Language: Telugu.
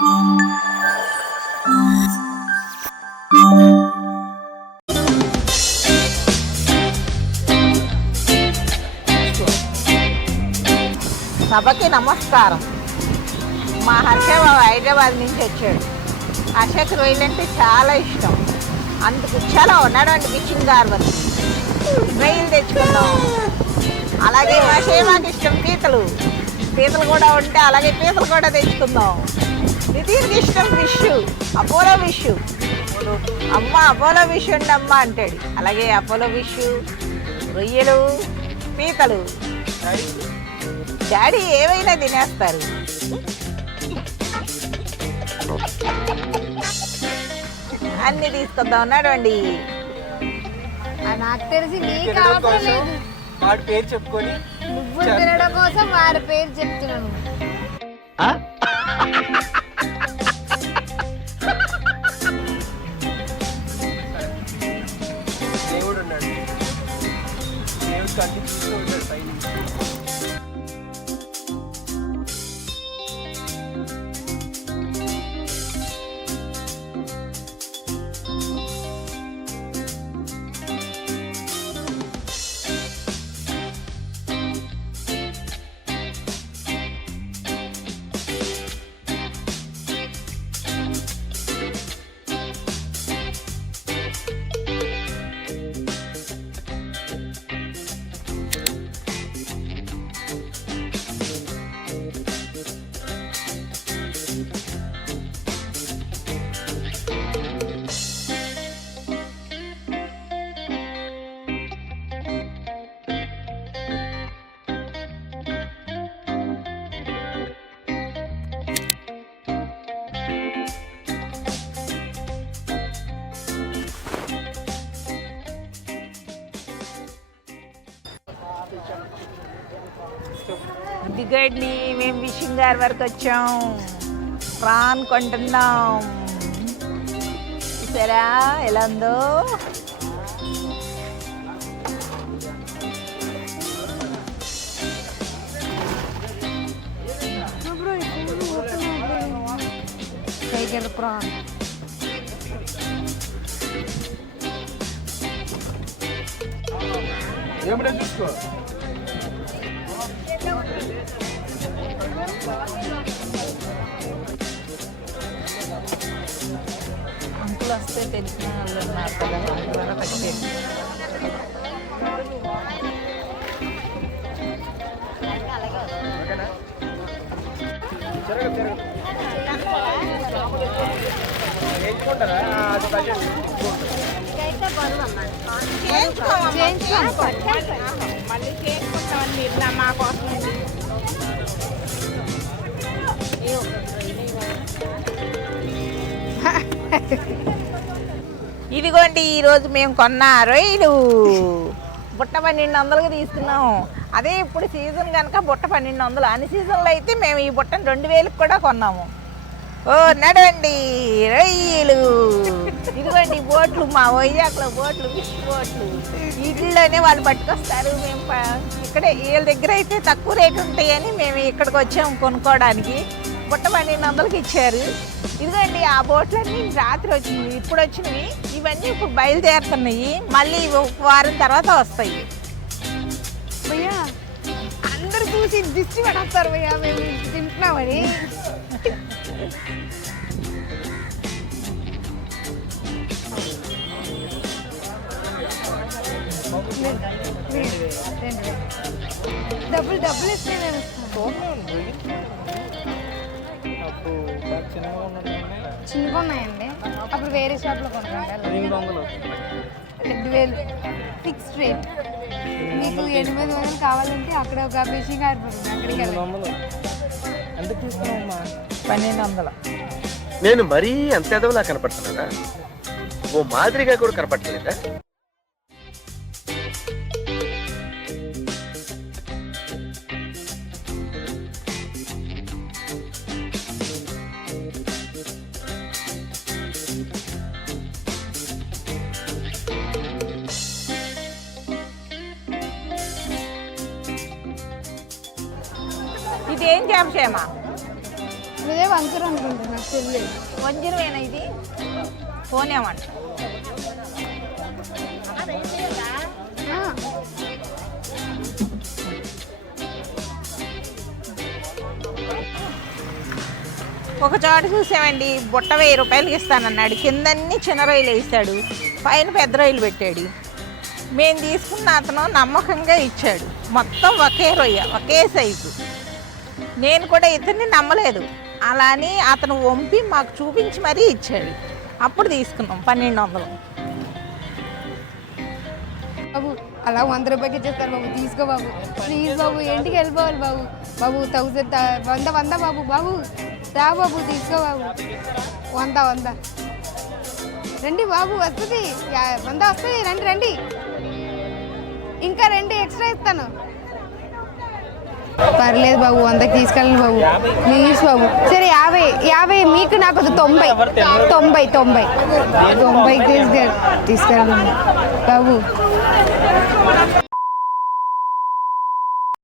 సభకి నమస్కారం. మా హర్ష హైదరాబాద్ నుంచి వచ్చాడు. హర్షకి రొయ్యలంటే చాలా ఇష్టం. అందుకు చాలా ఉన్నటువంటి కిచెన్ గార్వర్ రొయ్యలు తెచ్చుకుందాం. అలాగే మా షేమాకి ఇష్టం పీతలు కూడా ఉంటే అలాగే పీతలు కూడా తెచ్చుకుందాం. నితిన్కి ఇష్టం ఫిష్, అపోలో ఫిష్. అమ్మ అపోలో ఫిష్ ఉండి అమ్మ అంటాడు. అలాగే అపోలో ఫిష్, రొయ్యలు, పీతలు. డాడీ ఏమైనా తినేస్తారు. అన్ని తీసుకొద్దాం ఉన్నాడండి. నాకు తెలిసి నీకు అవసరం లేదు. వాడి పేరు చెప్పుకొని నువ్వు తినడం కోసం వారి పేరు చెప్తున్నాను. దేవుడు ఉన్నాడు. దేవుడు కంటి చూస్తూ ఉంటాడు పైన. దిగండి, మేము ఫిషింగ్ గారి వరకు వచ్చాం. ప్రాన్ కొంటున్నాం. చూసారా ఎలా ఉందో. ప్రాన్ ఏమిటో చూసుకో. అంకులు వస్తే తెలిసిన వాళ్ళు ఉన్నారు కదా, వాళ్ళ పట్టుకెళ్ళి. మళ్ళీ చేసుకుంటామని మీరు మా కోసం. ఇదిగోండి ఈరోజు మేము కొన్న రొయ్యలు. బుట్ట 1200కి తీసుకున్నాం. అదే ఇప్పుడు సీజన్ కనుక బుట్ట 1200. అన్ని సీజన్లో అయితే మేము ఈ బుట్టను 2000కి కూడా కొన్నాము. ఓ నడవండి రొయ్యలు. ఇదిగోండి బోట్లు, మా వైజాగ్లో బోట్లు, ఫిష్ బోట్లు. వీటిల్లోనే వాళ్ళు పట్టుకొస్తారు. మేము ఇక్కడే వీళ్ళ దగ్గర అయితే తక్కువ రేటు ఉంటాయని మేము ఇక్కడికి వచ్చాము కొనుక్కోవడానికి. బుట్ట 1200కి ఇచ్చారు. ఇదిగోండి ఆ బోట్లన్నీ రాత్రి వచ్చినవి, ఇప్పుడు వచ్చినవి. ఇవన్నీ ఇప్పుడు బయలుదేరుతున్నాయి. మళ్ళీ ఒక వారం తర్వాత వస్తాయి. భయ్యా అందరు చూసి దిష్టి పడేస్తారు భయ్యా మేము తింటున్నామని. డబ్బులు ఇస్తే నేను చిన్నగా ఉన్నాయండి. అప్పుడు వేరే షాప్లో కొనుక్కుంటారు. 2000 ఫిక్స్డ్ రేట్. మీకు 800 కావాలంటే అక్కడ ఒక ఫిషింగ్ ఆడిపోతుంది, అక్కడికి వెళ్ళాలి. 1200. నేను మరీ అంత ఎదవలా కనపడుతున్నానా? ఓ మాదిరిగా కూడా కనపడలేదా? ఇదేం చేమ? ఇదే వంకర అనుకుంటా, నాకు తెలియదు. వంజరమేనా ఇది? పోనేమంట. ఆ, ఒక చోట చూసామండి, బుట్ట 1000 రూపాయలకి ఇస్తానన్నాడు. కిందన్నీ చిన్న రొయ్యలు వేసాడు, పైన పెద్ద రొయ్యలు పెట్టాడు. మేము తీసుకున్న అతను నమ్మకంగా ఇచ్చాడు. మొత్తం ఒకే రొయ్య, ఒకే సైజు. నేను కూడా ఇతన్ని నమ్మలేదు. అలా అని అతను వంపి మాకు చూపించి మరీ ఇచ్చాడు. అప్పుడు తీసుకున్నాం 1200. బాబు అలా 100 రూపాయలకి ఇచ్చేస్తారు బాబు, తీసుకో బాబు ప్లీజ్ బాబు, ఇంటికి వెళ్ళిపోవాలి బాబు. బాబు 1000 100 బాబు, బాబు రా బాబు, తీసుకో బాబు. 100 రండి బాబు, వస్తుంది 100 వస్తుంది, రండి రండి, ఇంకా 2 ఎక్స్ట్రా ఇస్తాను. పర్లేదు బాబు, 100కి తీసుకెళ్ళండి బాబు, ప్లీజ్ బాబు. సరే 50 మీకు నాకు 90 తీసుకెళ్ళండి బాబు.